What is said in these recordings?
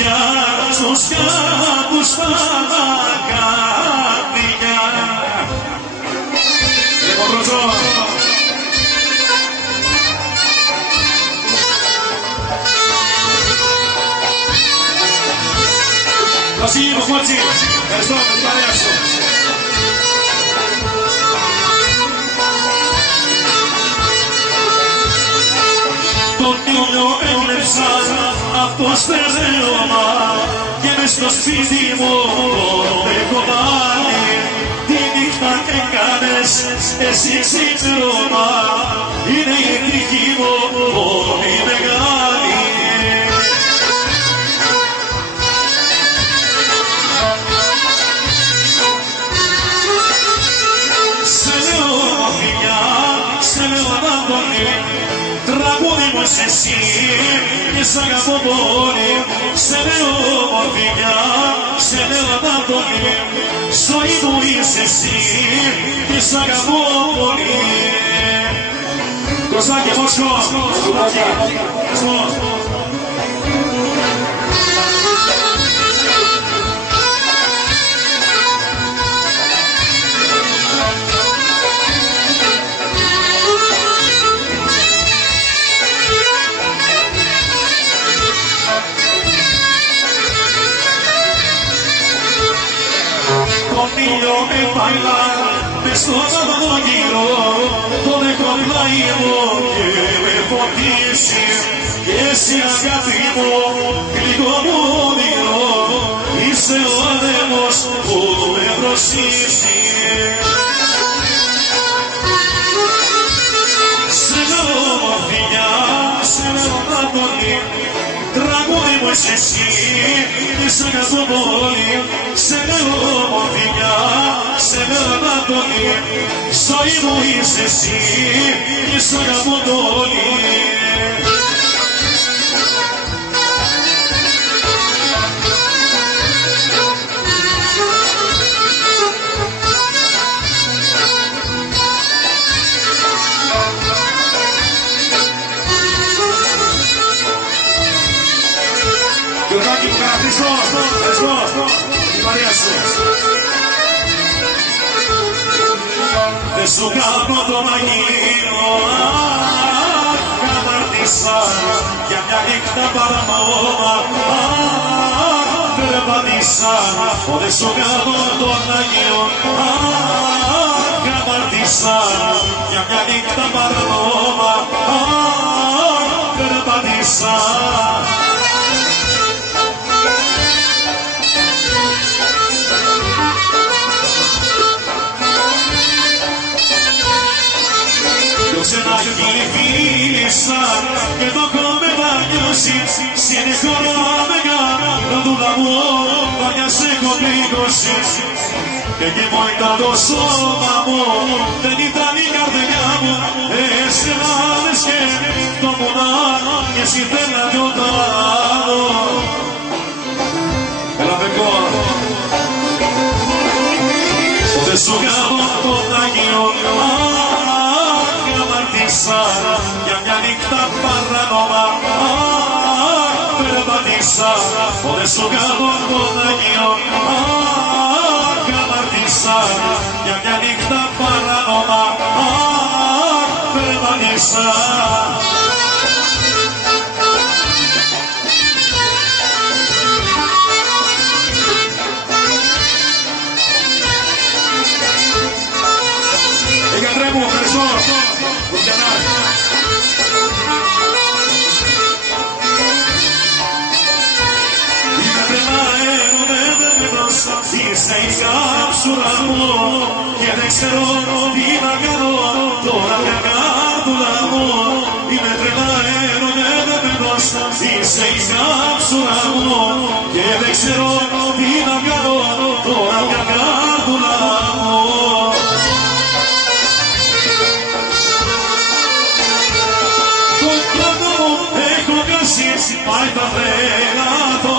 σκουπίδια στους κάπους στα μακάτια. Λοιπόν, Μπροζό. Βασίλη Μοχμάτση, ευχαριστώ με την παρέα σου. Τον ήλιο έβλεψαν από στερέωμα και μες στο σπίτι μου τον έχω βάλει. Τη νύχτα έκανες εσύ ξύπνημα, είναι η τύχη μου πολύ μεγάλη. Σε λέω φιλιά, σε λέω Ανατολή, τραγούδι μου είσαι εσύ και σ' αγαπώ πολύ. Σε λέω φιλιά, σε λέω Ανατολή, ζωή μου είσαι εσύ και σ' αγαπώ πολύ. Κωστάκη, Μόσχο, τον ήλιο έβαλα μες στον γύρο, τον έχω πλάι μου και με φωτίσει, και εσύ αγάπη μου γλυκό μου όνειρο, είσαι ο άνεμος που με προσύσει. Σε λέω φιλιά, σε λέω Ανατολή, τραγούδι μου είσαι εσύ και σ' αγαπώ πολύ. Σε λέω φιλιά, σε λέω Ανατολή, ζωή μου είσαι εσύ και σ' αγαπώ πολύ. Γιωργάκη μου, Χριστό, ευχαριστώ, η Μαρία σου. Δεν σου κάνω το μαγείο, καταρτήσα για μια νύχτα παραμαώμα, περπατήσα. Δεν σου κάνω το μαγείο, καταρτήσα για μια νύχτα παραμαώμα, περπατήσα. Ξένα κυλifíσα και το κόμμα νιώσει, συνεχώς μεγάλα δούλα μου, παλιά σε έχω πληγώσει. Και εκεί μου ήταν το σώμα μου, δεν ήταν η καρδιά μου, εσένα λες και το μονά, και εσύ θέλα κι όταν άλλο. Έλα πεκό. Δεν σου κάνω το ταγείο, για μια νύχτα παράνομα, περπατήσα. Δεν σου κάνω τον Αγίο, καμαρτήσα. Για μια νύχτα παράνομα, περπατήσα. Εγκατρέμου, ευχαριστώ. Είσαι η κάψουρα μου και δεν ξέρω τι να κάνω τώρα μια κάρτουλα μου. Είμαι τρελά ερωτευμένος, είσαι η κάψουρα μου και δεν ξέρω τι να κάνω τώρα μια κάρτουλα μου. Το πρώτο μου έχω κάσει, πάει τα βρέγατο,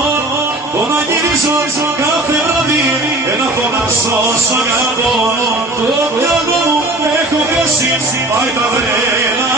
το να γυρίσω κάθε βράδυ, ένα φωνάσω σ' αγαπώ. Το μυαλό μου έχω πέσει, πάει τα βρένα